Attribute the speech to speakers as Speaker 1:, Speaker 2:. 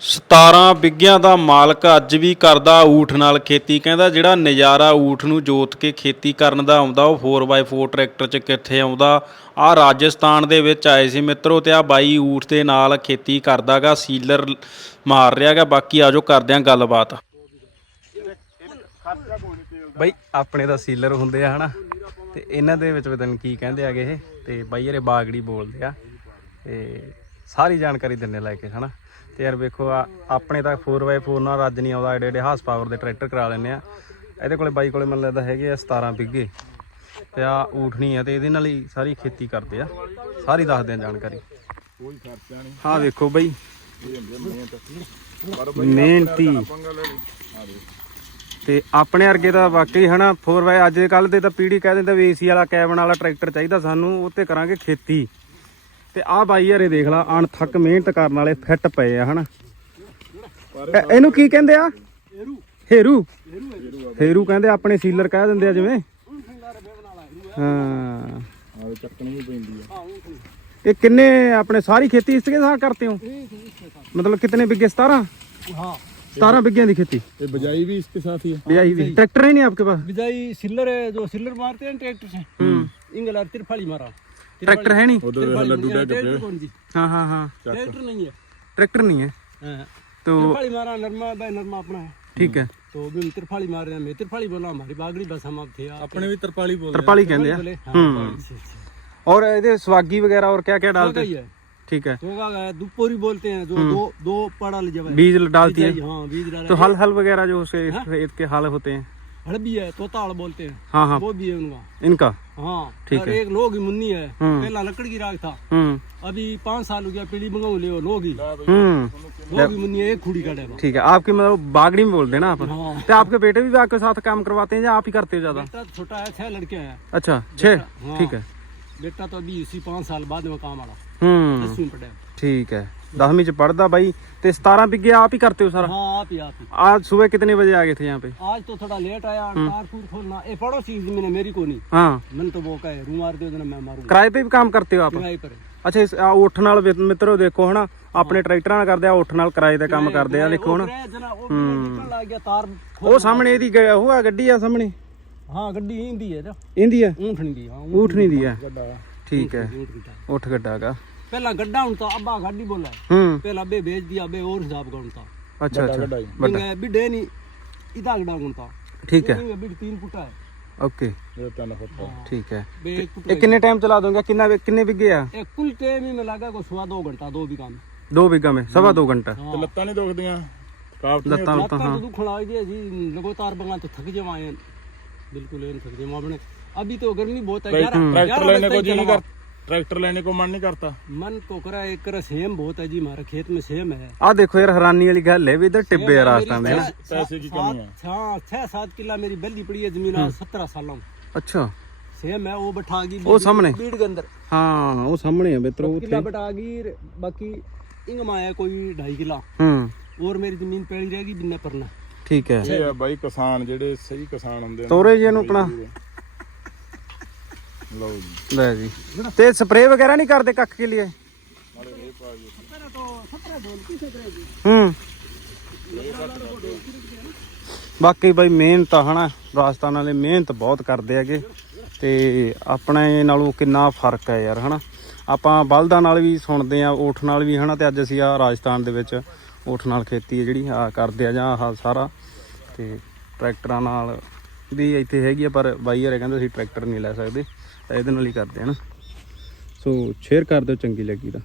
Speaker 1: 17 ਬਿੱਗਿਆਂ ਦਾ ਮਾਲਕ ਅੱਜ ਵੀ ਕਰਦਾ ਊਠ ਨਾਲ ਖੇਤੀ, ਕਹਿੰਦਾ ਜਿਹੜਾ ਨਜ਼ਾਰਾ ਊਠ ਨੂੰ ਜੋਤ ਕੇ ਖੇਤੀ ਕਰਨ ਦਾ ਆਉਂਦਾ, ਉਹ 4x4 ਟਰੈਕਟਰ 'ਚ ਕਿੱਥੇ ਆਉਂਦਾ। ਆ ਰਾਜਸਥਾਨ ਦੇ ਵਿੱਚ ਆਏ ਸੀ ਮਿੱਤਰੋ ਤੇ ਆ ਬਾਈ ਊਠ ਦੇ ਨਾਲ ਖੇਤੀ ਕਰਦਾਗਾ, ਸੀਲਰ ਮਾਰ ਰਿਹਾਗਾ। ਬਾਕੀ ਆਜੋ ਕਰਦੇ ਆਂ ਗੱਲਬਾਤ। ਬਾਈ, ਆਪਣੇ ਦਾ ਸੀਲਰ ਹੁੰਦੇ ਆ, ਹਨਾ? ਤੇ ਇਹਨਾਂ ਦੇ ਵਿੱਚ ਪਤਾ ਨਹੀਂ ਕੀ ਕਹਿੰਦੇ ਆਗੇ ਇਹ। ਤੇ ਬਾਈ ਯਾਰੇ ਬਾਗੜੀ ਬੋਲਦੇ ਆ। ਤੇ ਸਾਰੀ ਜਾਣਕਾਰੀ ਦਿੰਨੇ ਲੈ ਕੇ, ਹਨਾ? ਤੇ ਯਾਰ ਵੇਖੋ ਆ, ਆਪਣੇ ਤਾਂ 4x4 ਨਾਲ ਰੱਜ ਨਹੀਂ ਆਉਂਦਾ ਏਡੇ ਏਡੇ ਹਾਰਸ ਪਾਵਰ ਦੇ ਟਰੈਕਟਰ ਕਰਾ ਲੈਨੇ ਆ। ਇਹਦੇ ਕੋਲੇ ਬਾਈ ਕੋਲੇ ਮੈਨੂੰ ਲੱਗਦਾ ਹੈਗੇ ਆ 17 ਬਿੱਗੇ। ਤੇ ਆ ਊਠਣੀ ਆ ਤੇ ਇਹਦੇ ਨਾਲ ਹੀ ਸਾਰੀ ਖੇਤੀ ਕਰਦੇ ਆ। ਸਾਰੀ ਦੱਸਦੇ ਆ ਜਾਣਕਾਰੀ।
Speaker 2: ਕੋਈ ਖਰਚਾ ਨਹੀਂ
Speaker 1: ਹਾਂ ਵੇਖੋ ਬਾਈ।
Speaker 2: ਮਿਹਨਤੀ।
Speaker 1: ਤੇ ਆਪਣੇ ਵਰਗੇ ਤਾਂ ਵਾਕਈ ਹਨਾ 4x ਅੱਜ ਕੱਲ ਦੇ ਤਾਂ ਪੀੜੀ ਕਹਿ ਦਿੰਦਾ ਵੀ ਏਸੀ ਵਾਲਾ ਕੈਬਨ ਵਾਲਾ ਟਰੈਕਟਰ ਚਾਹੀਦਾ ਸਾਨੂੰ, ਉਹ ਤੇ ਕਰਾਂਗੇ ਖੇਤੀ। ਤੇ ਆਹ ਬਾਈ ਯਾਰ ਇਹ ਦੇਖ ਲਾ ਅਣਥੱਕ ਮਿਹਨਤ ਕਰਨ ਵਾਲੇ ਫਿੱਟ ਪਏ ਆ ਹਨਾ। ਇਹਨੂੰ ਕੀ ਕਹਿੰਦੇ ਆ? ਹੇਰੂ। ਹੇਰੂ। ਕਹਿੰਦੇ ਆਪਣੇ ਸੀਲਰ ਕਹਿ ਦਿੰਦੇ ਆ ਜਿਵੇਂ। ਇਹ ਕਿੰਨੇ ਆਪਣੇ ਸਾਰੀ ਖੇਤੀ ਇਸ ਕੇ ਸਾਹ ਕਰਤੇ ਹੋ? ਮਤਲਬ ਕਿਤਨੇ ਬਿੱਗੇ 17 17 ਬਿੱਗਿਆਂ ਦੀ ਖੇਤੀ।
Speaker 2: ਤੇ ਬਜਾਈ ਵੀ ਇਸਕੇ ਸਾਥ ਹੀ ਹੈ
Speaker 1: ਬਿਜਾਈ ਵੀ ट्रैक्टर ही नहीं आपके पास
Speaker 3: बिजाई सिल्लर है जो सिल्लर मारते हैं ट्रैक्टर से इंगल और तिरफाली मारा
Speaker 1: ट्रैक्टर है नहीं
Speaker 2: ਉਧਰ ਲੱਡੂ ਡੈ ਕੇ
Speaker 3: ट्रैक्टर कौन जी
Speaker 1: हाँ हाँ हाँ
Speaker 3: ट्रैक्टर नहीं है
Speaker 1: ट्रैक्टर नहीं है
Speaker 3: हाँ।
Speaker 1: तो
Speaker 3: तिरफाली मारा नरमा भाई नरमा अपना है
Speaker 1: ठीक है
Speaker 3: तो भी हम तिरफाली मार रहे हैं मैं तिरफाली बोला हमारी बागड़ी बस हम अब थे आप
Speaker 2: ਆਪਣੇ ਵੀ ਤਰਪਾਲੀ ਬੋਲ
Speaker 1: तरपाली कहते हैं
Speaker 3: बोले हाँ
Speaker 1: हम्म।
Speaker 3: अच्छे, अच्छे।
Speaker 1: और ये स्वागी वगैरह और क्या क्या
Speaker 3: तो
Speaker 1: डालते
Speaker 3: गई
Speaker 1: हैं
Speaker 3: है
Speaker 1: ठीक है
Speaker 3: तो का है दुपोरी बोलते हैं जो दो दो पड़ा ले जब
Speaker 1: बीज डालती है
Speaker 3: हाँ बीज डाला
Speaker 1: तो हल हल वगैरह जो उसे खेत के हल होते हैं
Speaker 3: हड़ भी है तोता हड़ बोलते हैं
Speaker 1: हाँ हाँ
Speaker 3: वो भी है उनका
Speaker 1: इनका
Speaker 3: हाँ
Speaker 1: ठीक
Speaker 3: और एक लोग ही मुन्नी है
Speaker 1: हम्म।
Speaker 3: पहला लकड़ की राख था
Speaker 1: हम्म
Speaker 3: अभी पाँच साल हो गया पीढ़ी मंगाऊ ले लोग ही
Speaker 1: हम्म
Speaker 3: लोग ही मुन्नी है, एक खुड़ी का डेबा
Speaker 1: ठीक है आपकी मतलब बागड़ी में बोलते हैं ना आप
Speaker 3: हाँ
Speaker 1: तो आपके बेटे भी आपके साथ काम करवाते हैं या आप ही करते हो ज्यादा
Speaker 3: बेटा छोटा है छह लड़के हैं
Speaker 1: अच्छा छः
Speaker 3: हाँ।
Speaker 1: ठीक है
Speaker 3: बेटा तो अभी इसी पाँच साल बाद में काम आड़ा
Speaker 1: हम्म
Speaker 3: दसवीं पढ़े
Speaker 1: ठीक है दसवीं च पढ़ता भाई तो सतारह बिघे आप ही करते हो सारा
Speaker 3: हाँ आप ही आप ही
Speaker 1: आज सुबह कितने बजे आ गए थे यहाँ पे
Speaker 3: आज तो थोड़ा लेट आया कार कूर खोलना ए पड़ोसी जमीन है मेरी को नहीं
Speaker 1: हाँ
Speaker 3: मन तो वो कहे रू मार दो मैं मारूंगा
Speaker 1: ਕਿਰਾਏ ਤੇ ਵੀ ਕੰਮ ਕਰਤੇ ਹੋ ਆਪ
Speaker 3: किराए पर है।
Speaker 1: ਅੱਛਾ ਇਸ ਆ ਊਠ ਨਾਲ ਵੀ ਮਿੱਤਰੋ ਦੇਖੋ ਹਨਾ ਆਪਣੇ ਟਰੈਕਟਰਾਂ ਨਾਲ ਕਰਦੇ ਆ ਊਠ ਨਾਲ ਕਿਰਾਏ ਤੇ ਕੰਮ ਕਰਦੇ ਆ ਦੇਖੋ
Speaker 3: वो
Speaker 1: ਹਨਾ
Speaker 3: किराया जना वो भी निकल लग गया तार
Speaker 1: ਉਹ ਸਾਹਮਣੇ ਇਹਦੀ ਗ- ਉਹ ਆ ਗੱਡੀ ਆ ਸਾਹਮਣੇ
Speaker 3: हाँ गड्डी हिंदी है जो
Speaker 1: ਇਹਦੀ ਆ
Speaker 3: ऊँटनी दी हाँ
Speaker 1: ਊਠ ਨਹੀਂ ਦੀ ਆ
Speaker 2: ਗੱਡਾ
Speaker 1: ਠੀਕ ਹੈ
Speaker 3: ऊँट की टाइप।
Speaker 1: ਊਠ ਗੱਡਾ ਹੈਗਾ
Speaker 3: पहला गड्ढा उनता अब्बा गाड़ी बोला पहला बे भेज दिया बे और हिसाब का उनता
Speaker 2: अच्छा
Speaker 3: अच्छा बिडे नहीं इदा गड्ढा उनता
Speaker 1: ठीक
Speaker 3: है बिड तीन फुटा है
Speaker 1: ओके ठीक
Speaker 3: है एक
Speaker 1: कितने टाइम चला दूँगा कितना कितने बिगे
Speaker 3: है कुल टाइम ही में लगा को सवा दो घंटा दो
Speaker 1: बीघा में दो
Speaker 2: बीघा में सवा दो घंटा लत्ता
Speaker 1: नहीं
Speaker 3: दुखदियाँ लत्ता लत्ता हाँ दुखड़ा जी लगातार बंगा तो थक जावाए बिल्कुल थक जावा अपने अभी तो गर्मी बहुत है यार
Speaker 2: यार लेने को जी नहीं करता ट्रैक्टर लेने को मन नहीं करता
Speaker 3: मन तो करा एक करा सेम बहुत है जी हमारे खेत में सेम है
Speaker 1: ਆ ਦੇਖੋ ਯਾਰ ਹੈਰਾਨੀ ਵਾਲੀ ਗੱਲ ਹੈ ਵੀ ਇਧਰ ਟਿੱਬੇ ਆ ਰਾਸਤਾ ਦੇ ਨਾ
Speaker 2: पैसे की कमी है
Speaker 3: हाँ छह सात किला मेरी बल्ली पड़ी है जमीन सत्रह सालों
Speaker 1: ਅੱਛਾ
Speaker 3: सेम है वो बैठा गई
Speaker 1: ਉਹ ਸਾਹਮਣੇ
Speaker 3: बीड़ के अंदर
Speaker 1: ਹਾਂ ਉਹ सामने ਹੈ ਮਿੱਤਰੋ
Speaker 3: किला बैठा गई बाकी इंग में है कोई ढाई किला
Speaker 1: ਹੂੰ
Speaker 3: और मेरी जमीन पैली रहेगी बिना परना
Speaker 1: ਠੀਕ ਹੈ
Speaker 2: ਇਹ ਆ ਬਾਈ ਕਿਸਾਨ ਜਿਹੜੇ ਸਹੀ ਕਿਸਾਨ ਹੁੰਦੇ ਨੇ
Speaker 1: ਤੋਰੇ ਜੀ ਇਹਨੂੰ ਆਪਣਾ
Speaker 2: ਲਓ ਜੀ।
Speaker 1: ਲੈ ਜੀ। ਤੇ ਸਪਰੇ ਵਗੈਰਾ ਨਹੀਂ ਕਰਦੇ ਕੱਖ ਕੇ ਲਈ ਹੂੰ। ਬਾਕੀ ਬਾਈ ਮਿਹਨਤ ਆ, ਹਨਾ? ਰਾਜਸਥਾਨ ਵਾਲੇ ਮਿਹਨਤ ਬਹੁਤ ਕਰਦੇ ਹੈਗੇ। ਤੇ ਆਪਣੇ ਨਾਲੋਂ ਕਿੰਨਾ ਫ਼ਰਕ ਹੈ ਯਾਰ, ਹਨਾ? ਆਪਾਂ ਬਲਦਾਂ ਨਾਲ ਵੀ ਸੁਣਦੇ ਆ ਊਠ ਨਾਲ ਵੀ, ਹਨਾ? ਤੇ ਅੱਜ ਅਸੀਂ ਆ ਰਾਜਸਥਾਨ ਦੇ ਵਿੱਚ ਊਠ ਨਾਲ ਖੇਤੀ ਹੈ ਜਿਹੜੀ ਆ ਕਰਦੇ ਆ ਜਾਂ ਆਹ ਸਾਰਾ। ਤੇ ਟਰੈਕਟਰਾਂ ਨਾਲ ਵੀ ਇੱਥੇ ਹੈਗੀ ਆ, ਪਰ ਬਾਈ ਯਾਰੇ ਕਹਿੰਦੇ ਅਸੀਂ ਟਰੈਕਟਰ ਨਹੀਂ ਲੈ ਸਕਦੇ, ਤਾਂ ਇਹਦੇ ਨਾਲ ਹੀ ਕਰਦੇ ਆ ਨਾ। ਸੋ ਸ਼ੇਅਰ ਕਰ ਦਿਓ ਚੰਗੀ ਲੱਗੀ ਤਾਂ।